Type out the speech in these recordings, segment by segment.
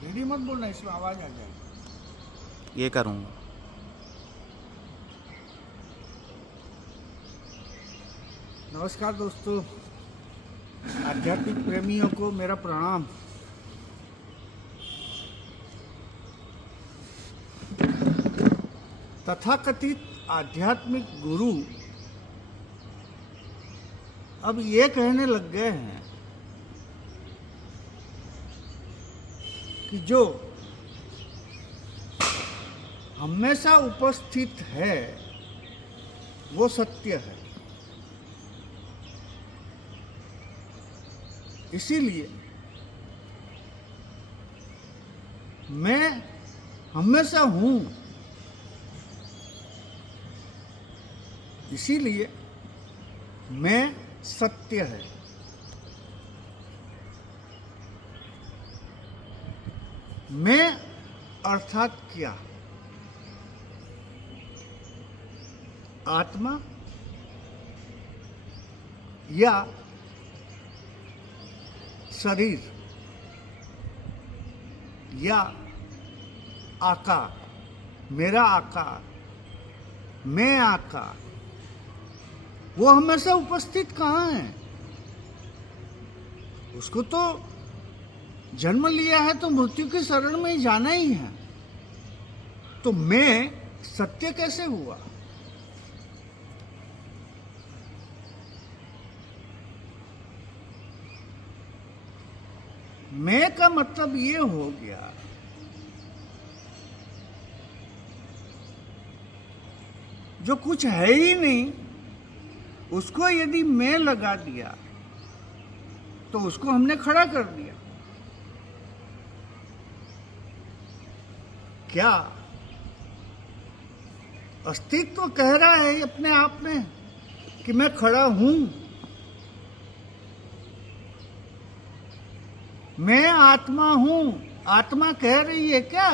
धीरे मत बोलना, इसमें आवाज आ जाएगी। ये करूँगा। नमस्कार दोस्तों, आध्यात्मिक प्रेमियों को मेरा प्रणाम। तथाकथित आध्यात्मिक गुरु अब ये कहने लग गए हैं कि जो हमेशा उपस्थित है वो सत्य है। इसीलिए मैं हमेशा हूँ, इसीलिए मैं सत्य है। मैं अर्थात क्या? आत्मा या शरीर या आकार, मेरा आकार, मैं आकार, वो हमेशा उपस्थित कहाँ है? उसको तो जन्म लिया है तो मृत्यु के शरण में ही जाना ही है। तो मैं सत्य कैसे हुआ? मैं का मतलब ये हो गया जो कुछ है ही नहीं उसको यदि मैं लगा दिया तो उसको हमने खड़ा कर दिया। क्या अस्तित्व कह रहा है अपने आप में कि मैं खड़ा हूं? मैं आत्मा हूं, आत्मा कह रही है क्या?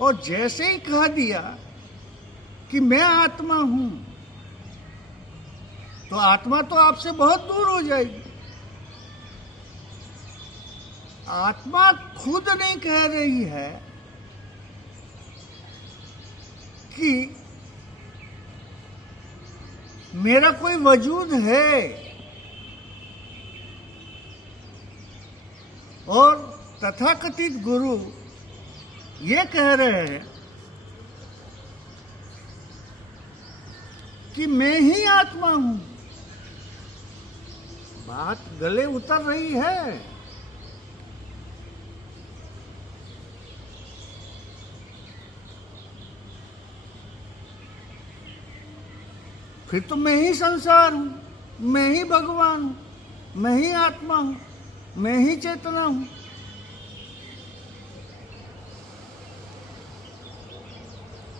और जैसे ही कह दिया कि मैं आत्मा हूं तो आत्मा तो आपसे बहुत दूर हो जाएगी। आत्मा खुद नहीं कह रही है कि मेरा कोई वजूद है, और तथाकथित गुरु ये कह रहे हैं कि मैं ही आत्मा हूं। बात गले उतर रही है। फिर तो मैं ही संसार हूं, मैं ही भगवान हूं, मैं ही आत्मा हूं, मैं ही चेतना हूं।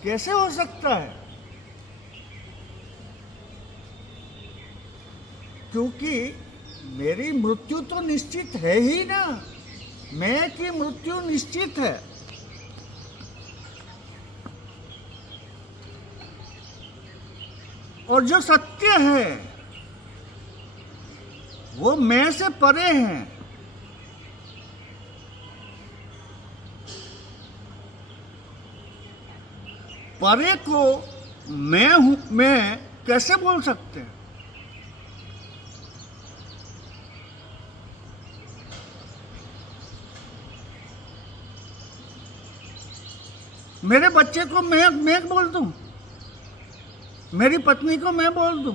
कैसे हो सकता है? क्योंकि मेरी मृत्यु तो निश्चित है ही ना। मैं की मृत्यु निश्चित है। और जो सत्य है वो मैं से परे है। परे को मैं हूं, मैं कैसे बोल सकते हैं? मेरे बच्चे को मैं बोल दूं, मेरी पत्नी को मैं बोल दूं,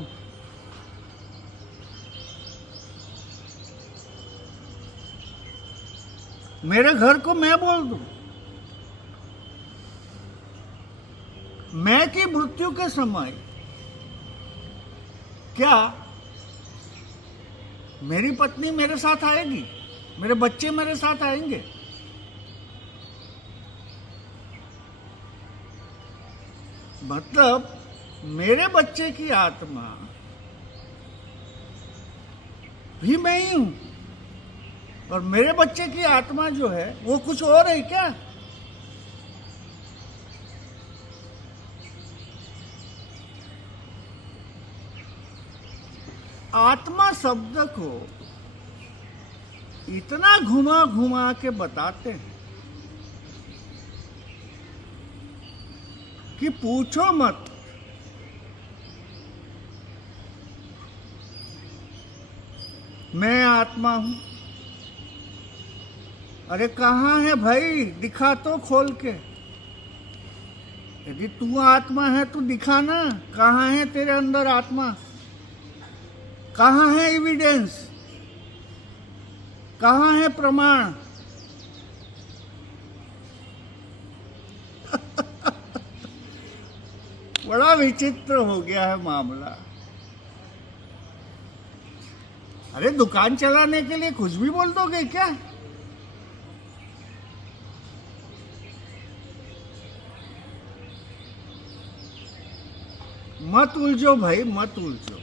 मेरे घर को मैं बोल दूं। मैं की मृत्यु के समय क्या मेरी पत्नी मेरे साथ आएगी? मेरे बच्चे मेरे साथ आएंगे? मतलब मेरे बच्चे की आत्मा भी मैं ही हूं, और मेरे बच्चे की आत्मा जो है वो कुछ और है क्या? आत्मा शब्द को इतना घुमा घुमा के बताते हैं कि पूछो मत। मैं आत्मा हूं। अरे कहाँ है भाई, दिखा तो खोल के। यदि तू आत्मा है तो दिखा ना, कहाँ है तेरे अंदर आत्मा? कहाँ है एविडेंस? कहाँ है प्रमाण? बड़ा विचित्र हो गया है मामला। अरे दुकान चलाने के लिए कुछ भी बोल दोगे क्या? मत उलझो भाई, मत उलझो।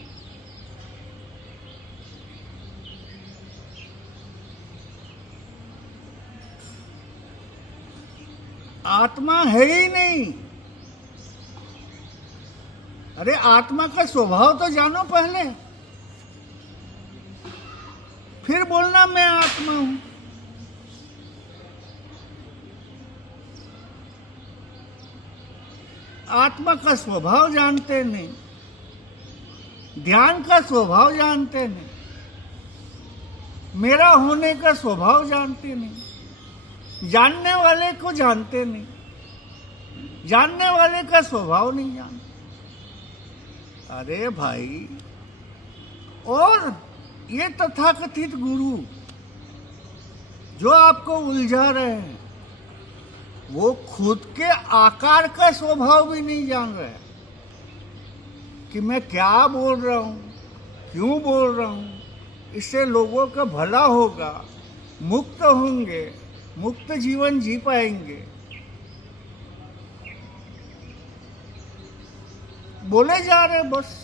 आत्मा है ही नहीं। अरे आत्मा का स्वभाव तो जानो पहले, फिर बोलना मैं आत्मा हूं। आत्मा का स्वभाव जानते नहीं, ध्यान का स्वभाव जानते नहीं, मेरा होने का स्वभाव जानते नहीं, जानने वाले को जानते नहीं, जानने वाले का स्वभाव नहीं जानते। अरे भाई, और ये तथाकथित गुरु जो आपको उलझा रहे हैं, वो खुद के आकार का स्वभाव भी नहीं जान रहे कि मैं क्या बोल रहा हूं, क्यों बोल रहा हूं, इससे लोगों का भला होगा, मुक्त होंगे, मुक्त जीवन जी पाएंगे। बोले जा रहे बस।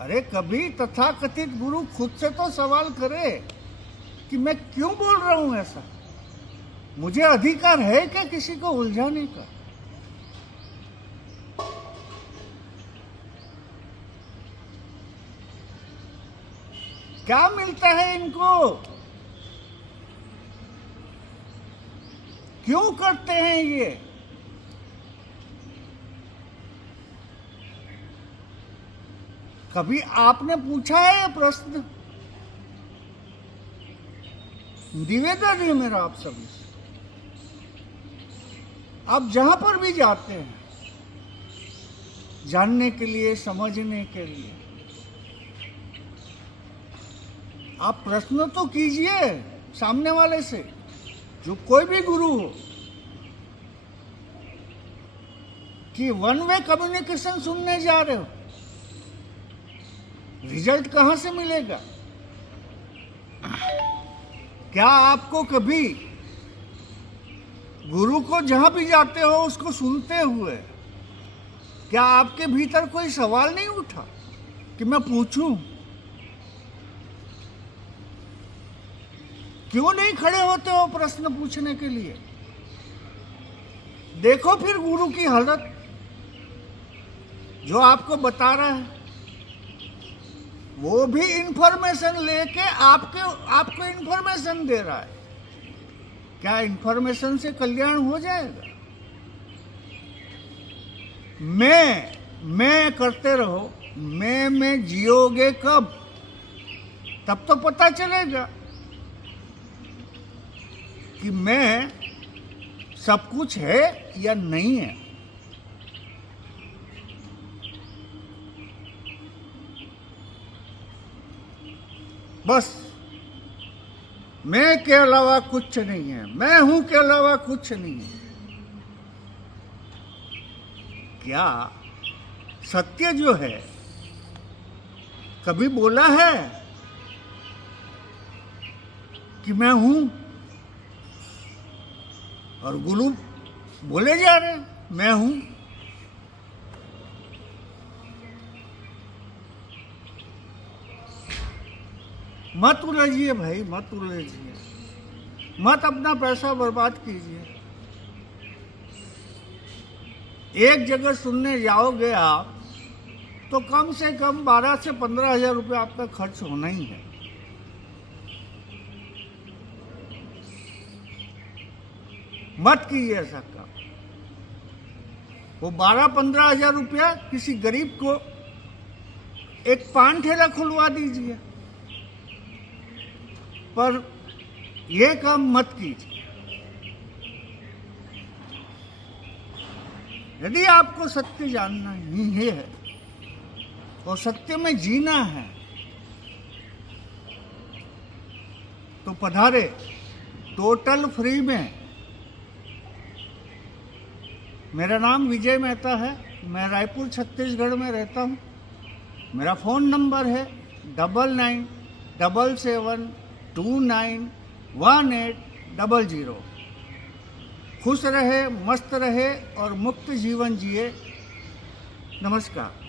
अरे कभी तथाकथित गुरु खुद से तो सवाल करे कि मैं क्यों बोल रहा हूं ऐसा? मुझे अधिकार है क्या किसी को उलझाने का? क्या मिलता है इनको? क्यों करते हैं ये? कभी आपने पूछा है ये प्रश्न? निवेदन है मेरा आप सभी से, आप जहां पर भी जाते हैं जानने के लिए, समझने के लिए, आप प्रश्न तो कीजिए सामने वाले से, जो कोई भी गुरु हो, कि वन वे कम्युनिकेशन सुनने जा रहे हो, रिजल्ट कहां से मिलेगा? क्या आपको कभी गुरु को जहां भी जाते हो उसको सुनते हुए क्या आपके भीतर कोई सवाल नहीं उठा कि मैं पूछूं? क्यों नहीं खड़े होते हो प्रश्न पूछने के लिए? देखो फिर गुरु की हालत, जो आपको बता रहा है वो भी इंफॉर्मेशन लेके आपको इंफॉर्मेशन दे रहा है। क्या इंफॉर्मेशन से कल्याण हो जाएगा? मैं करते रहो, मैं में जियोगे कब? तब तो पता चलेगा कि मैं सब कुछ है या नहीं है। बस मैं के अलावा कुछ नहीं है, मैं हूं के अलावा कुछ नहीं है। क्या सत्य जो है कभी बोला है कि मैं हूं? और गुरु बोले जा रहे हैं मैं हूं। मत उलझिए भाई, मत उलझिए, मत अपना पैसा बर्बाद कीजिए। एक जगह सुनने जाओगे आप तो कम से कम 12 से 15 हजार रुपये आपका खर्च होना ही है। मत कीजिए ऐसा काम। वो 12-15 हजार रुपया किसी गरीब को एक पान ठेला खुलवा दीजिए, पर ये काम मत कीजिए। यदि आपको सत्य जानना ही है और सत्य में जीना है तो पधारे, टोटल फ्री में। मेरा नाम विजय मेहता है, मैं रायपुर छत्तीसगढ़ में रहता हूँ। मेरा फ़ोन नंबर है 9977291800। खुश रहे, मस्त रहे और मुक्त जीवन जिए। नमस्कार।